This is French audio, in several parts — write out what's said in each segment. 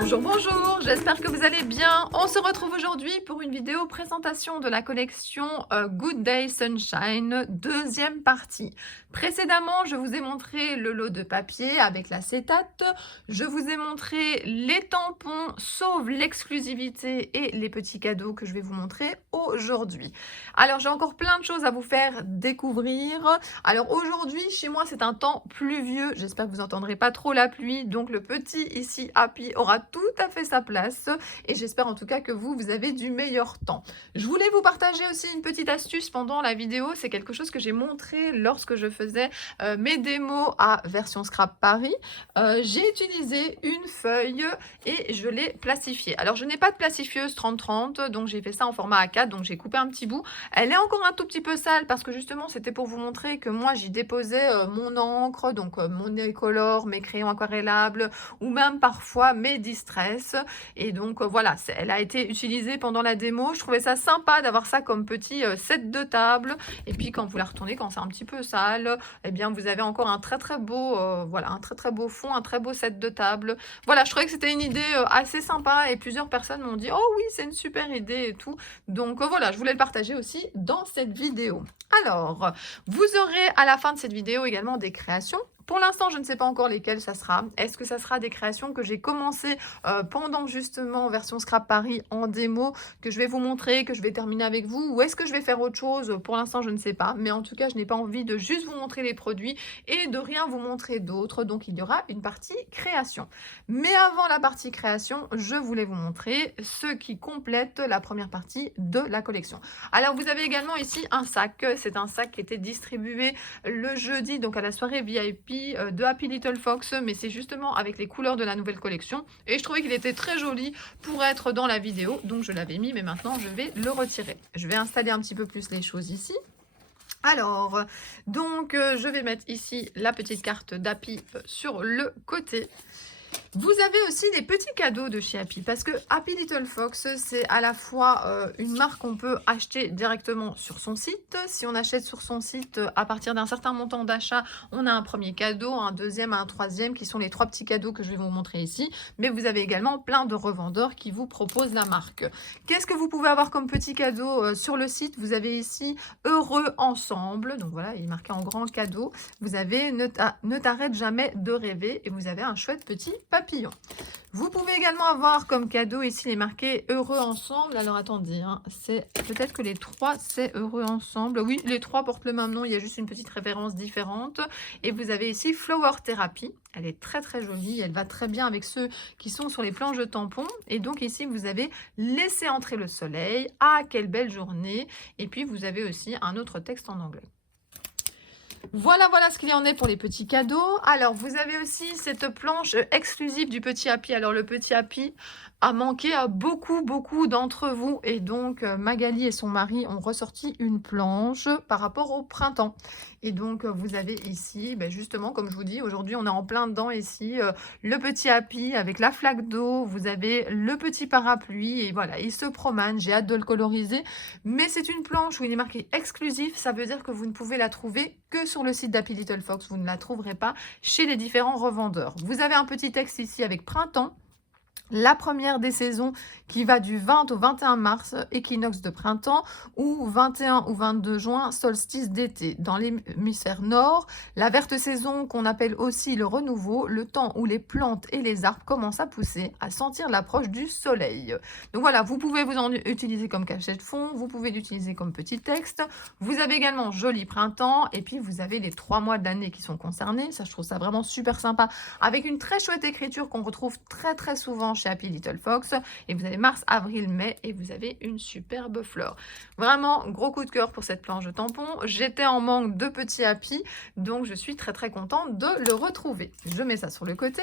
Bonjour, bonjour, j'espère que vous allez bien. On se retrouve aujourd'hui pour une vidéo présentation de la collection Good Day Sunshine, deuxième partie. Précédemment, je vous ai montré le lot de papier avec l'acétate. Je vous ai montré les tampons, sauf l'exclusivité et les petits cadeaux que je vais vous montrer aujourd'hui. Alors, j'ai encore plein de choses à vous faire découvrir. Alors, aujourd'hui, chez moi, c'est un temps pluvieux. J'espère que vous n'entendrez pas trop la pluie. Donc, le petit ici, Happy, aura tout à fait sa place. Et j'espère en tout cas que vous avez du meilleur temps. Je voulais vous partager aussi une petite astuce pendant la vidéo. C'est quelque chose que j'ai montré lorsque je faisais mes démos à Version Scrap Paris. J'ai utilisé une feuille et je l'ai plastifiée. Alors, je n'ai pas de plastifieuse 30-30, donc j'ai fait ça en format A4. Donc, j'ai coupé un petit bout. Elle est encore un tout petit peu sale parce que justement, c'était pour vous montrer que moi, j'y déposais mon encre, donc mon écolore, mes crayons aquarellables ou même parfois mes distress. Et donc, voilà, elle a été utilisée pendant la démo. Je trouvais ça sympa d'avoir ça comme petit set de table. Et puis, quand vous la retournez, quand c'est un petit peu sale, eh bien, vous avez encore un très, très beau, voilà, un très, très beau fond, un très beau set de table. Voilà, je trouvais que c'était une idée assez sympa et plusieurs personnes m'ont dit « Oh oui, c'est une super idée et tout ». Donc, voilà, je voulais le partager aussi dans cette vidéo. Alors, vous aurez à la fin de cette vidéo également des créations. Pour l'instant, je ne sais pas encore lesquelles ça sera. Est-ce que ça sera des créations que j'ai commencé pendant justement Version Scrap Paris en démo, que je vais vous montrer, que je vais terminer avec vous, ou est-ce que je vais faire autre chose? Pour l'instant, je ne sais pas. Mais en tout cas, je n'ai pas envie de juste vous montrer les produits et de rien vous montrer d'autre. Donc, il y aura une partie création. Mais avant la partie création, je voulais vous montrer ce qui complète la première partie de la collection. Alors, vous avez également ici un sac. C'est un sac qui était distribué le jeudi, donc à la soirée VIP de Happy Little Fox, mais c'est justement avec les couleurs de la nouvelle collection et je trouvais qu'il était très joli pour être dans la vidéo, donc je l'avais mis, mais maintenant je vais le retirer. Je vais installer un petit peu plus les choses ici. Alors, donc je vais mettre ici la petite carte d'Happy sur le côté. Vous avez aussi des petits cadeaux de chez Happy parce que Happy Little Fox, c'est à la fois une marque qu'on peut acheter directement sur son site. Si on achète sur son site à partir d'un certain montant d'achat, on a un premier cadeau, un deuxième, un troisième qui sont les 3 petits cadeaux que je vais vous montrer ici. Mais vous avez également plein de revendeurs qui vous proposent la marque. Qu'est-ce que vous pouvez avoir comme petit cadeau sur le site? Vous avez ici Heureux Ensemble. Donc voilà, il est marqué en grand cadeau. Vous avez Ne t'arrête jamais de rêver et vous avez un chouette petit papillon. Vous pouvez également avoir comme cadeau ici les marqués Heureux Ensemble. Alors attendez, hein, c'est peut-être que les 3 c'est Heureux Ensemble. Oui, les 3 portent le même nom, il y a juste une petite référence différente. Et vous avez ici Flower Therapy. Elle est très très jolie, elle va très bien avec ceux qui sont sur les planches de tampons. Et donc ici vous avez Laissez entrer le soleil. Ah, quelle belle journée. Et puis vous avez aussi un autre texte en anglais. Voilà, voilà ce qu'il y en est pour les petits cadeaux. Alors, vous avez aussi cette planche exclusive du petit Happy. Alors, le petit Happy a manqué à beaucoup d'entre vous. Et donc, Magali et son mari ont ressorti une planche par rapport au printemps. Et donc, vous avez ici, justement, comme je vous dis, aujourd'hui, on est en plein dedans ici, le petit Happy avec la flaque d'eau. Vous avez le petit parapluie et voilà, il se promène. J'ai hâte de le coloriser. Mais c'est une planche où il est marqué exclusif. Ça veut dire que vous ne pouvez la trouver que sur le site d'Happy Little Fox. Vous ne la trouverez pas chez les différents revendeurs. Vous avez un petit texte ici avec printemps. La première des saisons qui va du 20 au 21 mars, équinoxe de printemps, ou 21 ou 22 juin, solstice d'été. Dans l'hémisphère nord, la verte saison qu'on appelle aussi le renouveau, le temps où les plantes et les arbres commencent à pousser, à sentir l'approche du soleil. Donc voilà, vous pouvez vous en utiliser comme cachet de fond, vous pouvez l'utiliser comme petit texte. Vous avez également joli printemps, et puis vous avez les 3 mois de l'année qui sont concernés. Ça, je trouve ça vraiment super sympa, avec une très chouette écriture qu'on retrouve très souvent chez Happy Little Fox. Et vous avez mars, avril, mai et vous avez une superbe fleur. Vraiment, gros coup de cœur pour cette planche de tampon. J'étais en manque de petits Happy, donc je suis très contente de le retrouver. Je mets ça sur le côté.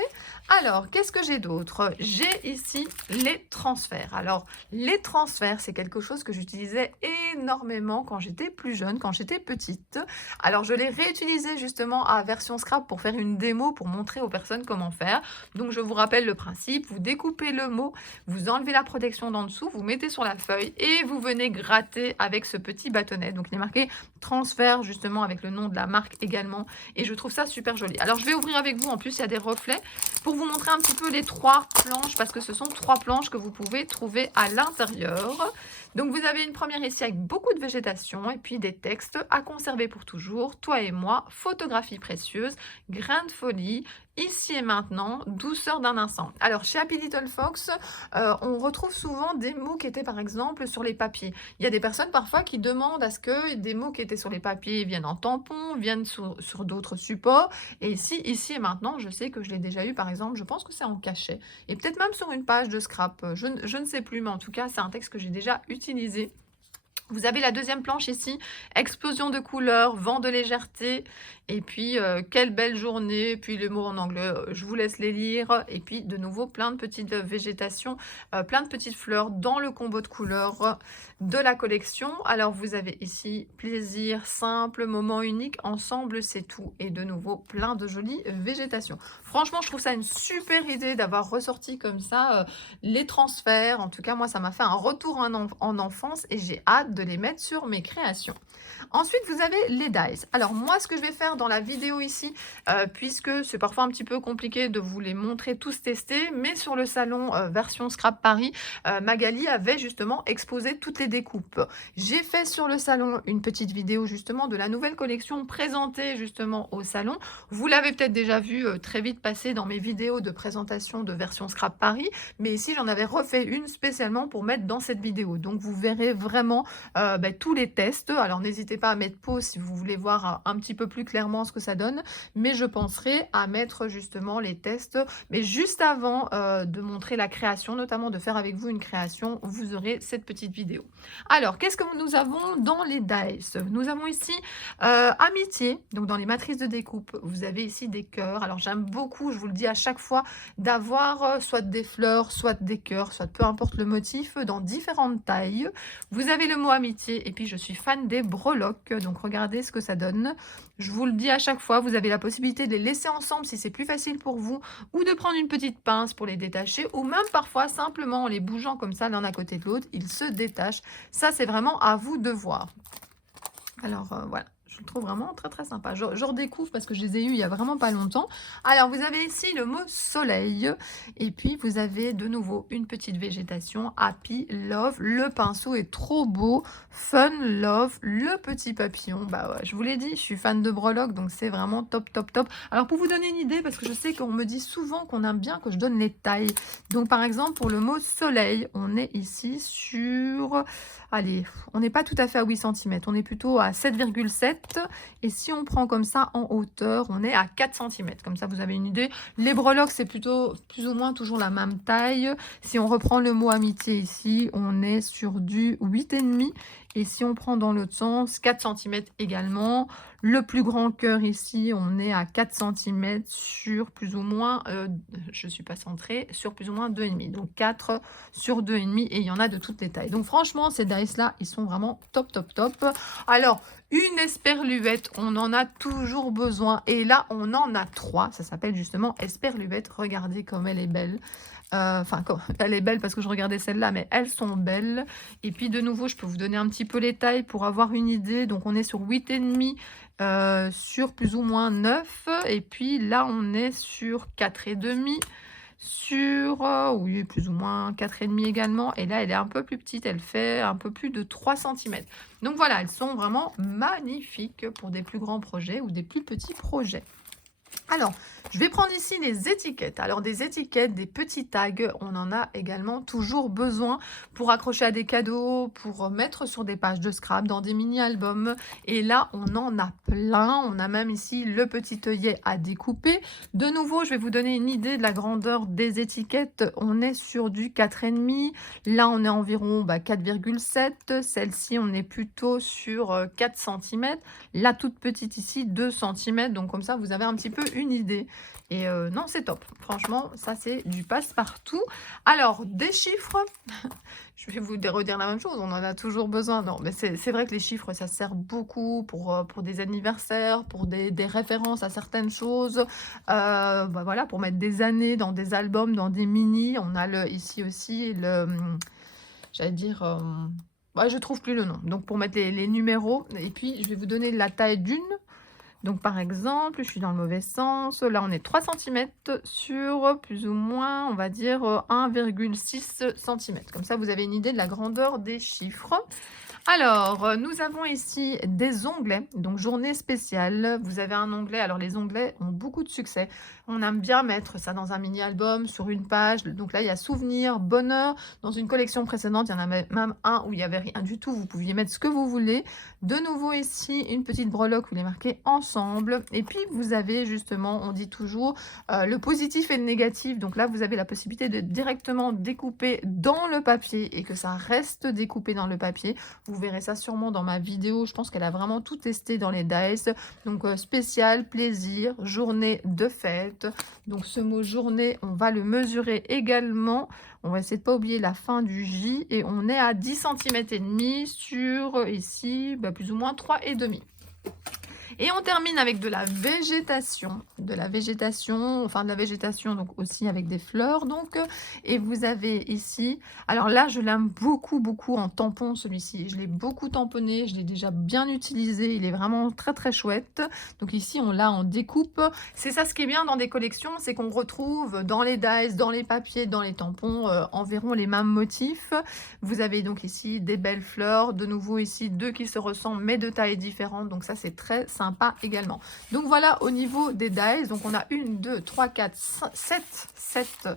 Alors, qu'est-ce que j'ai d'autre? J'ai ici les transferts. Alors, les transferts, c'est quelque chose que j'utilisais énormément quand j'étais plus jeune, quand j'étais petite. Alors, je l'ai réutilisé justement à Version Scrap pour faire une démo, pour montrer aux personnes comment faire. Donc, je vous rappelle le principe. Vous découpez le mot, vous enlevez la protection d'en dessous, vous mettez sur la feuille et vous venez gratter avec ce petit bâtonnet. Donc, il est marqué transfert justement avec le nom de la marque également. Et je trouve ça super joli. Alors, je vais ouvrir avec vous. En plus, il y a des reflets pour vous montrer un petit peu les 3 planches parce que ce sont 3 planches que vous pouvez trouver à l'intérieur. Donc, vous avez une première ici avec beaucoup de végétation et puis des textes à conserver pour toujours. Toi et moi, photographie précieuse, grain de folie, ici et maintenant, douceur d'un instant. Alors, chez Happy Little Fox, on retrouve souvent des mots qui étaient par exemple sur les papiers. Il y a des personnes parfois qui demandent à ce que des mots qui étaient sur les papiers viennent en tampon, viennent sur d'autres supports. Et ici et maintenant, je sais que je l'ai déjà eu par exemple, je pense que c'est en cachet. Et peut-être même sur une page de scrap, je ne sais plus, mais en tout cas, c'est un texte que j'ai déjà utilisé. Vous avez la deuxième planche ici, explosion de couleurs, vent de légèreté, et puis quelle belle journée, puis les mots en anglais, je vous laisse les lire, et puis de nouveau plein de petites végétations, plein de petites fleurs dans le combo de couleurs de la collection. Alors vous avez ici plaisir, simple, moment unique, ensemble c'est tout, et de nouveau plein de jolies végétations. Franchement, je trouve ça une super idée d'avoir ressorti comme ça les transferts. En tout cas, moi, ça m'a fait un retour en enfance et j'ai hâte de les mettre sur mes créations. Ensuite, vous avez les dies. Alors, moi, ce que je vais faire dans la vidéo ici, puisque c'est parfois un petit peu compliqué de vous les montrer tous testés, mais sur le salon version Scrap Paris, Magali avait justement exposé toutes les découpes. J'ai fait sur le salon une petite vidéo justement de la nouvelle collection présentée justement au salon. Vous l'avez peut-être déjà vu très vite passer dans mes vidéos de présentation de version Scrap Paris, mais ici, j'en avais refait une spécialement pour mettre dans cette vidéo. Donc, vous verrez vraiment tous les tests. Alors, n'hésitez pas à mettre pause si vous voulez voir un petit peu plus clairement ce que ça donne, mais je penserai à mettre justement les tests. Mais juste avant de montrer la création, notamment de faire avec vous une création, vous aurez cette petite vidéo. Alors, qu'est-ce que nous avons dans les dice? Nous avons ici amitié, donc dans les matrices de découpe, vous avez ici des cœurs. Alors, j'aime beaucoup, je vous le dis à chaque fois, d'avoir soit des fleurs, soit des cœurs, soit peu importe le motif, dans différentes tailles. Vous avez le mot amitié, et puis je suis fan des breloques, donc regardez ce que ça donne. Je vous le dis à chaque fois, vous avez la possibilité de les laisser ensemble si c'est plus facile pour vous, ou de prendre une petite pince pour les détacher, ou même parfois simplement en les bougeant comme ça l'un à côté de l'autre, ils se détachent. Ça, c'est vraiment à vous de voir. Alors voilà. Je le trouve vraiment très très sympa. Je redécouvre parce que je les ai eus il y a vraiment pas longtemps. Alors, vous avez ici le mot soleil. Et puis, vous avez de nouveau une petite végétation. Happy, love. Le pinceau est trop beau. Fun, love. Le petit papillon. Bah ouais, je vous l'ai dit, je suis fan de breloques. Donc, c'est vraiment top, top, top. Alors, pour vous donner une idée, parce que je sais qu'on me dit souvent qu'on aime bien que je donne les tailles. Donc, par exemple, pour le mot soleil, on est ici sur... Allez, on n'est pas tout à fait à 8 cm. On est plutôt à 7,7. Et si on prend comme ça en hauteur, on est à 4 cm. Comme ça, vous avez une idée. Les breloques, c'est plutôt plus ou moins toujours la même taille. Si on reprend le mot amitié ici, on est sur du 8,5. Et si on prend dans l'autre sens, 4 cm également. Le plus grand cœur ici, on est à 4 cm sur plus ou moins, je ne suis pas centrée, sur plus ou moins 2,5. Donc 4 sur 2,5 et il y en a de toutes les tailles. Donc franchement, ces dice-là, ils sont vraiment top, top, top. Alors, une esperluette, on en a toujours besoin. Et là, on en a 3. Ça s'appelle justement esperluette. Regardez comme elle est belle. Enfin, elle est belle parce que je regardais celle-là, mais elles sont belles. Et puis, de nouveau, je peux vous donner un petit peu les tailles pour avoir une idée. Donc, on est sur 8,5 sur plus ou moins 9. Et puis, là, on est sur 4,5 sur, oui, plus ou moins 4,5 également. Et là, elle est un peu plus petite. Elle fait un peu plus de 3 cm. Donc, voilà, elles sont vraiment magnifiques pour des plus grands projets ou des plus petits projets. Alors, je vais prendre ici les étiquettes. Alors, des étiquettes, des petits tags, on en a également toujours besoin pour accrocher à des cadeaux, pour mettre sur des pages de scrap, dans des mini-albums. Et là, on en a plein. On a même ici le petit œillet à découper. De nouveau, je vais vous donner une idée de la grandeur des étiquettes. On est sur du 4,5. Là, on est environ 4,7. Celle-ci, on est plutôt sur 4 cm. La toute petite ici, 2 cm. Donc, comme ça, vous avez un petit peu une idée. Et non, c'est top. Franchement, ça, c'est du passe-partout. Alors, des chiffres. Je vais vous redire la même chose. On en a toujours besoin. Non, mais c'est vrai que les chiffres, ça sert beaucoup pour des anniversaires, pour des références à certaines choses. Voilà, pour mettre des années dans des albums, dans des mini. On a ici aussi le... J'allais dire... Bah, je trouve plus le nom. Donc pour mettre les numéros et puis je vais vous donner la taille d'une. Donc par exemple, je suis dans le mauvais sens, là on est 3 centimètres sur plus ou moins, on va dire, 1,6 centimètres. Comme ça, vous avez une idée de la grandeur des chiffres. Alors, nous avons ici des onglets, donc journée spéciale. Vous avez un onglet, alors les onglets ont beaucoup de succès. On aime bien mettre ça dans un mini-album, sur une page. Donc là, il y a souvenirs, bonheur. Dans une collection précédente, il y en a même un où il n'y avait rien du tout. Vous pouviez mettre ce que vous voulez. De nouveau ici, une petite breloque où il est marqué ensemble. Et puis, vous avez justement, on dit toujours, le positif et le négatif. Donc là, vous avez la possibilité de directement découper dans le papier et que ça reste découpé dans le papier. Vous verrez ça sûrement dans ma vidéo. Je pense qu'elle a vraiment tout testé dans les dice. Donc spécial, plaisir, journée de fête. Donc ce mot journée, on va le mesurer également. On va essayer de ne pas oublier la fin du J. Et on est à 10 cm et demi sur ici, plus ou moins 3,5. Et on termine avec de la végétation, donc aussi avec des fleurs. Donc, et vous avez ici, alors là, je l'aime beaucoup, beaucoup en tampon, celui-ci. Je l'ai beaucoup tamponné, je l'ai déjà bien utilisé. Il est vraiment très, très chouette. Donc ici, on l'a en découpe. C'est ça ce qui est bien dans des collections, c'est qu'on retrouve dans les dies, dans les papiers, dans les tampons, environ les mêmes motifs. Vous avez donc ici des belles fleurs. De nouveau ici, deux qui se ressemblent, mais de tailles différentes. Donc ça, c'est très sympa également. Donc voilà au niveau des dies. Donc on a 1, 2, 3, 4, 7,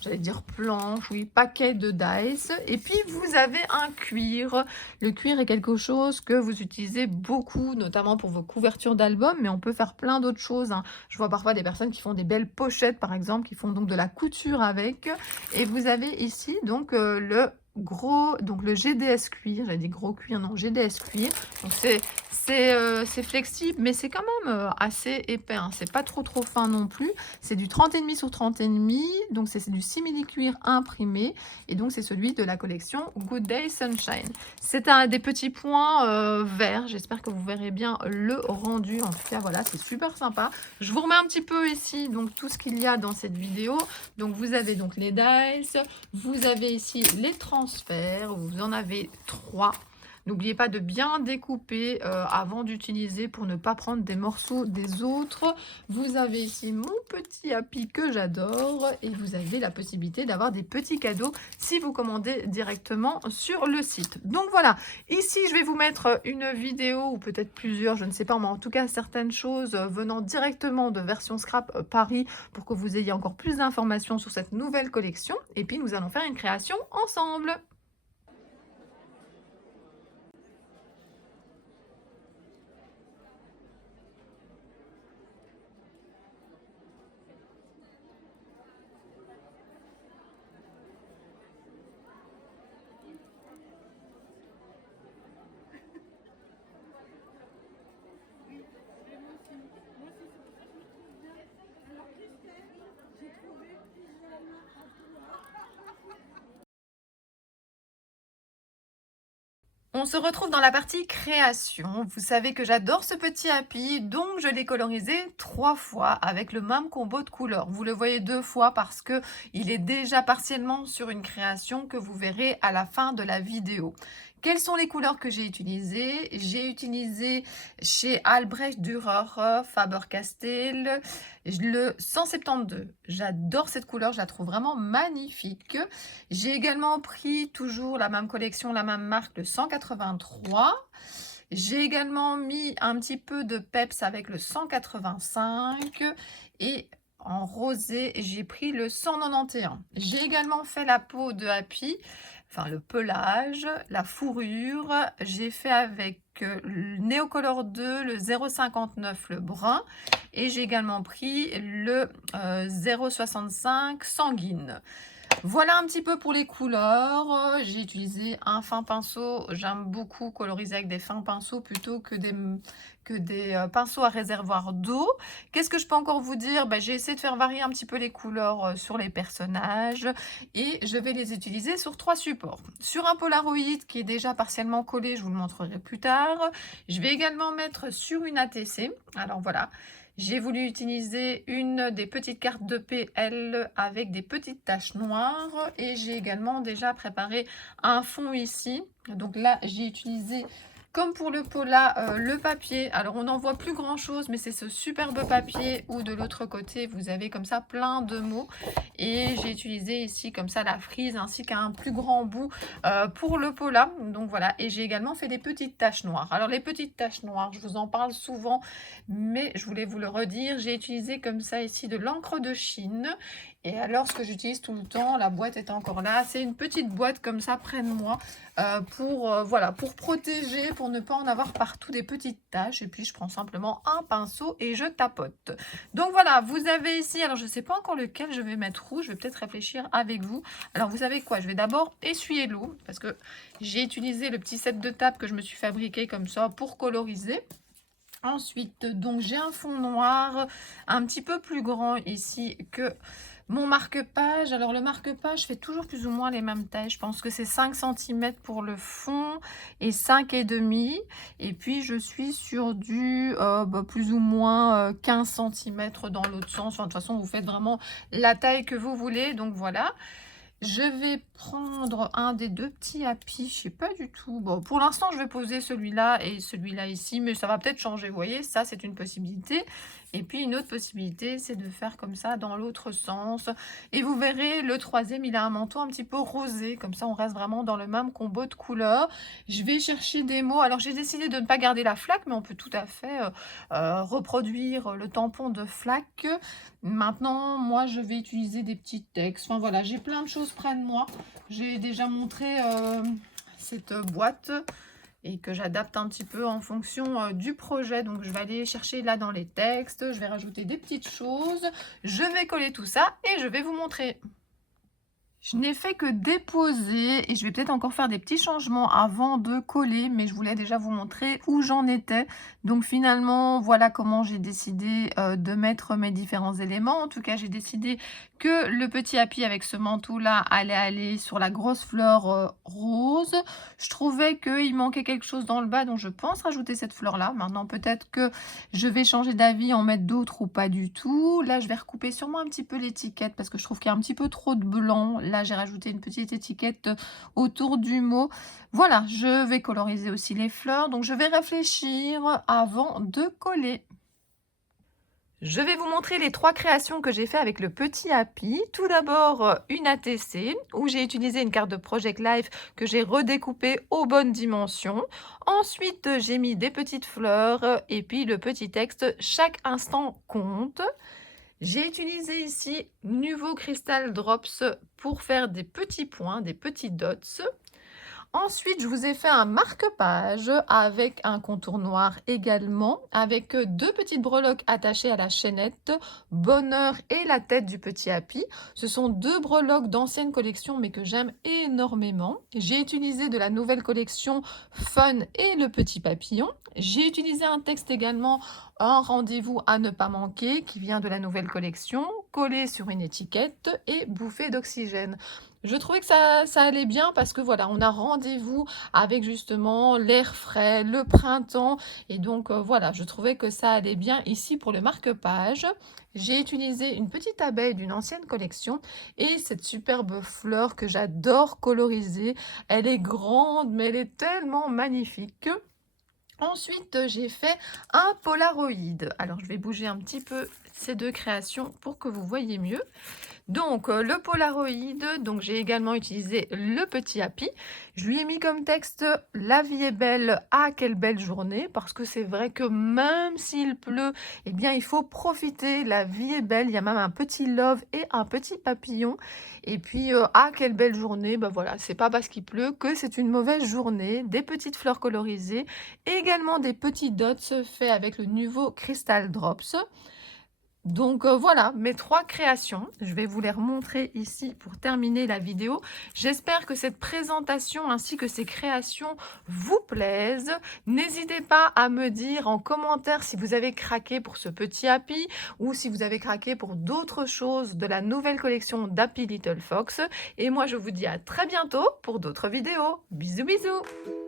j'allais dire planches, oui, paquets de dice. Et puis vous avez un cuir. Le cuir est quelque chose que vous utilisez beaucoup, notamment pour vos couvertures d'albums, mais on peut faire plein d'autres choses, hein. Je vois parfois des personnes qui font des belles pochettes, par exemple, qui font donc de la couture avec. Et vous avez ici donc le GDS cuir, j'ai dit gros cuir, non, GDS cuir. Donc c'est flexible, mais c'est quand même assez épais, hein. C'est pas trop fin non plus. C'est du 30,5 sur 30,5, donc c'est du simili cuir imprimé, et donc c'est celui de la collection Good Day Sunshine. C'est un des petits points verts. J'espère que vous verrez bien le rendu. En tout cas, voilà, c'est super sympa. Je vous remets un petit peu ici donc tout ce qu'il y a dans cette vidéo. Donc vous avez donc les dice, vous avez ici les transferts, vous en avez 3. N'oubliez pas de bien découper avant d'utiliser pour ne pas prendre des morceaux des autres. Vous avez ici mon petit happy que j'adore et vous avez la possibilité d'avoir des petits cadeaux si vous commandez directement sur le site. Donc voilà, ici je vais vous mettre une vidéo ou peut-être plusieurs, je ne sais pas, mais en tout cas certaines choses venant directement de Version Scrap Paris pour que vous ayez encore plus d'informations sur cette nouvelle collection. Et puis nous allons faire une création ensemble. On se retrouve dans la partie création. Vous savez que j'adore ce petit happy, donc je l'ai colorisé 3 fois avec le même combo de couleurs. Vous le voyez 2 fois parce que il est déjà partiellement sur une création que vous verrez à la fin de la vidéo. Quelles sont les couleurs que j'ai utilisées? J'ai utilisé chez Albrecht Dürer Faber-Castell le 172. J'adore cette couleur, je la trouve vraiment magnifique. J'ai également pris toujours la même collection, la même marque, le 183. J'ai également mis un petit peu de peps avec le 185 et en rosé, j'ai pris le 191. J'ai également fait la peau de Happy, enfin le pelage, la fourrure. J'ai fait avec le Neocolor 2, le 0,59, le brun. Et j'ai également pris le 0,65 sanguine. Voilà un petit peu pour les couleurs. J'ai utilisé un fin pinceau. J'aime beaucoup coloriser avec des fins pinceaux plutôt que des pinceaux à réservoir d'eau. Qu'est-ce que je peux encore vous dire? J'ai essayé de faire varier un petit peu les couleurs sur les personnages et je vais les utiliser sur 3 supports. Sur un Polaroid qui est déjà partiellement collé, je vous le montrerai plus tard. Je vais également mettre sur une ATC. Alors voilà. J'ai voulu utiliser une des petites cartes de PL avec des petites taches noires et j'ai également déjà préparé un fond ici. Donc là, j'ai utilisé, comme pour le Pola, le papier. Alors, on n'en voit plus grand-chose, mais c'est ce superbe papier où de l'autre côté, vous avez comme ça plein de mots. Et j'ai utilisé ici comme ça la frise ainsi qu'un plus grand bout pour le Pola. Donc voilà, et j'ai également fait des petites taches noires. Alors, les petites taches noires, je vous en parle souvent, mais je voulais vous le redire. J'ai utilisé comme ça ici de l'encre de Chine. Et alors, ce que j'utilise tout le temps, la boîte est encore là, c'est une petite boîte comme ça près de moi voilà, pour protéger, pour ne pas en avoir partout des petites taches. Et puis, je prends simplement un pinceau et je tapote. Donc voilà, vous avez ici, alors je ne sais pas encore lequel je vais mettre où, je vais peut-être réfléchir avec vous. Alors, vous savez quoi? Je vais d'abord essuyer l'eau parce que j'ai utilisé le petit set de table que je me suis fabriqué comme ça pour coloriser. Ensuite, donc j'ai un fond noir un petit peu plus grand ici que mon marque-page. Alors le marque-page fait toujours plus ou moins les mêmes tailles. Je pense que c'est 5 cm pour le fond et 5,5. Et puis je suis sur du plus ou moins 15 cm dans l'autre sens. Enfin, de toute façon, vous faites vraiment la taille que vous voulez. Donc voilà. Je vais prendre un des deux petits happies, je sais pas du tout. Bon, pour l'instant, je vais poser celui-là et celui-là ici, mais ça va peut-être changer, vous voyez, ça c'est une possibilité. Et puis une autre possibilité, c'est de faire comme ça dans l'autre sens. Et vous verrez, le troisième, il a un manteau un petit peu rosé, comme ça on reste vraiment dans le même combo de couleurs. Je vais chercher des mots. Alors j'ai décidé de ne pas garder la flaque, mais on peut tout à fait reproduire le tampon de flaque. Maintenant, moi, je vais utiliser des petits textes. Enfin voilà, j'ai plein de choses près de moi. J'ai déjà montré cette boîte et que j'adapte un petit peu en fonction du projet. Donc, je vais aller chercher là dans les textes. Je vais rajouter des petites choses. Je vais coller tout ça et je vais vous montrer. Je n'ai fait que déposer et je vais peut-être encore faire des petits changements avant de coller, mais je voulais déjà vous montrer où j'en étais. Donc finalement, voilà comment j'ai décidé de mettre mes différents éléments. En tout cas, j'ai décidé que le petit happy avec ce manteau-là allait aller sur la grosse fleur rose. Je trouvais qu'il manquait quelque chose dans le bas, donc je pense rajouter cette fleur-là. Maintenant, peut-être que je vais changer d'avis, en mettre d'autres ou pas du tout. Là, je vais recouper sûrement un petit peu l'étiquette parce que je trouve qu'il y a un petit peu trop de blanc. Là, j'ai rajouté une petite étiquette autour du mot. Voilà, je vais coloriser aussi les fleurs. Donc, je vais réfléchir avant de coller. Je vais vous montrer les 3 créations que j'ai fait avec le petit happy. Tout d'abord, une ATC où j'ai utilisé une carte de Project Life que j'ai redécoupée aux bonnes dimensions. Ensuite, j'ai mis des petites fleurs et puis le petit texte « Chaque instant compte ». J'ai utilisé ici Nuvo Crystal Drops pour faire des petits points, des petits dots. Ensuite, je vous ai fait un marque-page avec un contour noir également, avec 2 petites breloques attachées à la chaînette, Bonheur et la tête du petit happy. Ce sont 2 breloques d'ancienne collection, mais que j'aime énormément. J'ai utilisé de la nouvelle collection Fun et le petit papillon. J'ai utilisé un texte également, un rendez-vous à ne pas manquer, qui vient de la nouvelle collection, collé sur une étiquette et bouffée d'oxygène. Je trouvais que ça allait bien parce que voilà, on a rendez-vous avec justement l'air frais, le printemps. Et donc voilà, je trouvais que ça allait bien ici pour le marque-page. J'ai utilisé une petite abeille d'une ancienne collection et cette superbe fleur que j'adore coloriser. Elle est grande, mais elle est tellement magnifique. Ensuite, j'ai fait un Polaroid. Alors, je vais bouger un petit peu ces 2 créations pour que vous voyez mieux. Donc, le Polaroid, donc j'ai également utilisé le petit happy. Je lui ai mis comme texte « La vie est belle, ah quelle belle journée » parce que c'est vrai que même s'il pleut, eh bien il faut profiter, la vie est belle. Il y a même un petit love et un petit papillon. Et puis, ah quelle belle journée, ben voilà, c'est pas parce qu'il pleut que c'est une mauvaise journée. Des petites fleurs colorisées, également des petits dots faits avec le Nuvo Crystal Drops. Donc voilà mes 3 créations, je vais vous les remontrer ici pour terminer la vidéo. J'espère que cette présentation ainsi que ces créations vous plaisent. N'hésitez pas à me dire en commentaire si vous avez craqué pour ce petit happy ou si vous avez craqué pour d'autres choses de la nouvelle collection d'Happy Little Fox. Et moi je vous dis à très bientôt pour d'autres vidéos. Bisous bisous.